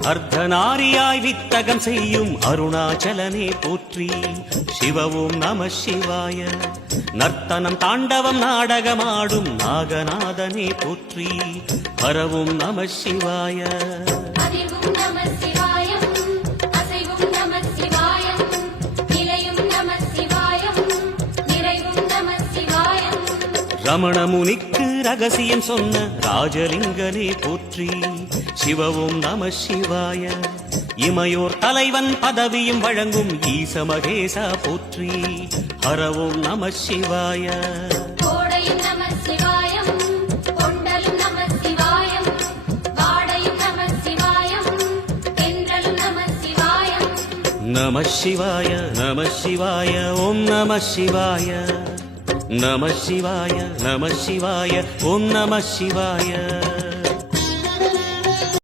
அர்த்தநாரியாய் வித்தகம் செய்யும் அருணாச்சலனே போற்றி. சிவ ஓம் நம சிவாய. நர்த்தனம் தாண்டவம் நாடகமாடும் நாகநாதனே போற்றி. ஹரவும் நம சிவாய. ரமணமுனிக்கு ரகசியம் சொன்ன ராஜலிங்கனே போற்றி. சிவ ஓம் நம சிவாய. இமையோர் தலைவன் பதவியும் வழங்கும் ஈச மகேசா போற்றி. ஹர ஓம் நம சிவாய. நம சிவாய நம சிவாய ஓம் நம சிவாய. நம சிவாய நம சிவாய ஓம் நம சிவாய.